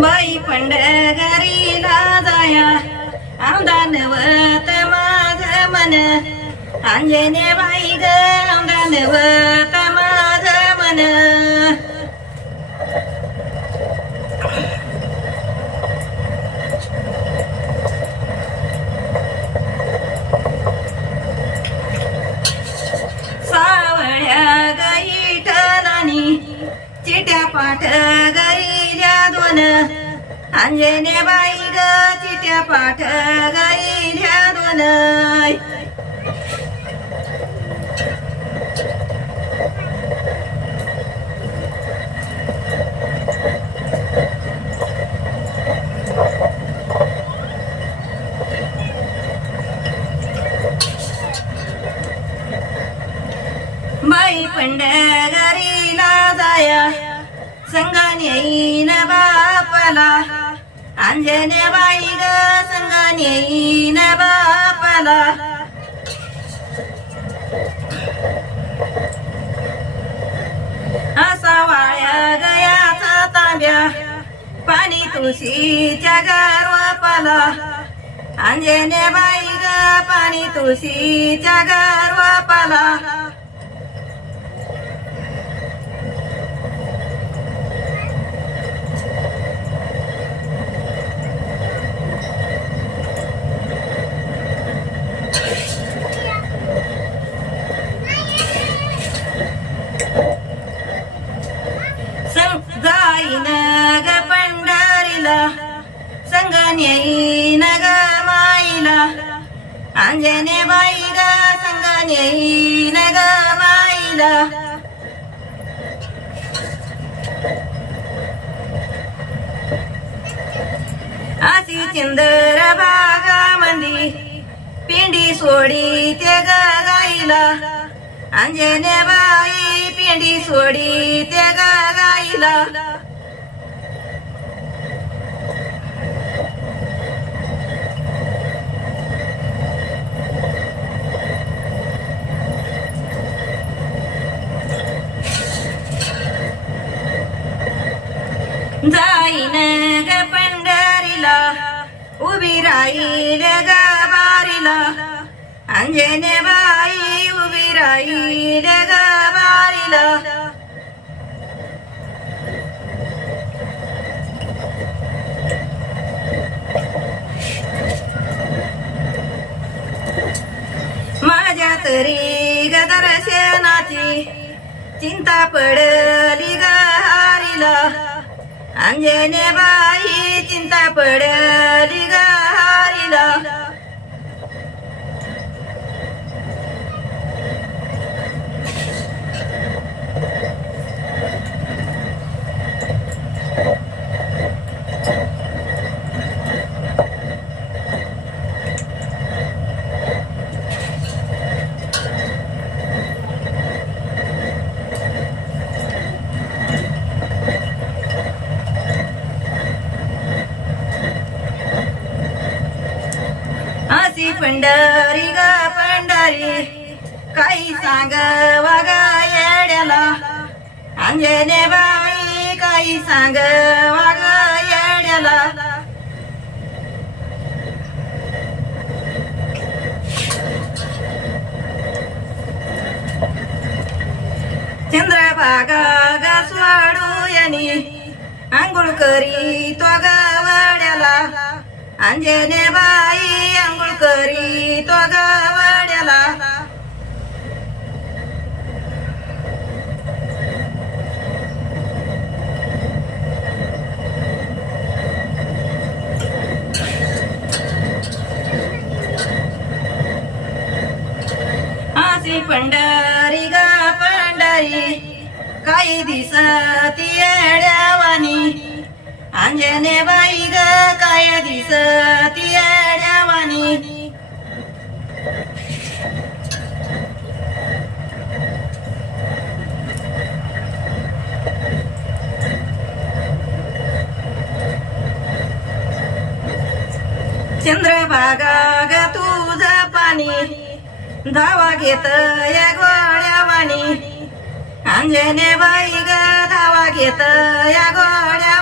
बाई पंढरीला जाया औंदानवत माझ मन. अंजने बाई ग औंदानवत माझ मन. सावळ्या गाई ठलानी चिट्या पाठ मन अंजने बाई ग चिट्या पाठ गाईल्या दोन बाई पंढरीला जाया. संगाने बापाला. अंजने बाई ग संगाने येईन बापाला. असा वाळ्या गयाचा तांब्या पाणी तुळशीच्या गारवापाला. अंजने बाई ग पाणी तुळशीच्या गारवापाला संग जाईन ग पंढरीला संगन येईन ग माईला अंजने बाई ग संगन येईन ग माईला अशी चिंदर बागामंदी पिंडी सोडी ते ग गाईला अंजने बाई पिंडी सोडी ते ग गाईला जाईन ग पंढरीला उभी राहील ग बारीला अंजने बाई उभी राहील ग बारीला माझ्या तरी ग दर्शनाची चिंता पडली ग हारीला अंजने बाई चिंता पडली ग हारीला अशी पंढरी ग पंढरी काही सांग वागा येड्याला. अंजने बाई काही सांग वागा येड्याला. चंद्रभागा गा सोडू यांनी आंघोळ करी तो गावाड्याला अंजने बाई आंघोळ करी तो गावाड्याला अशी पंढरी गा पंढरी काही दिसती येड्यावानी. अंजने बाई ग काय दिसती येड्यावानी चंद्रभागा ग तुझा पाणी धावा घेत या गोड्यावानी अंजने बाई ग धावा घेत या गोड्या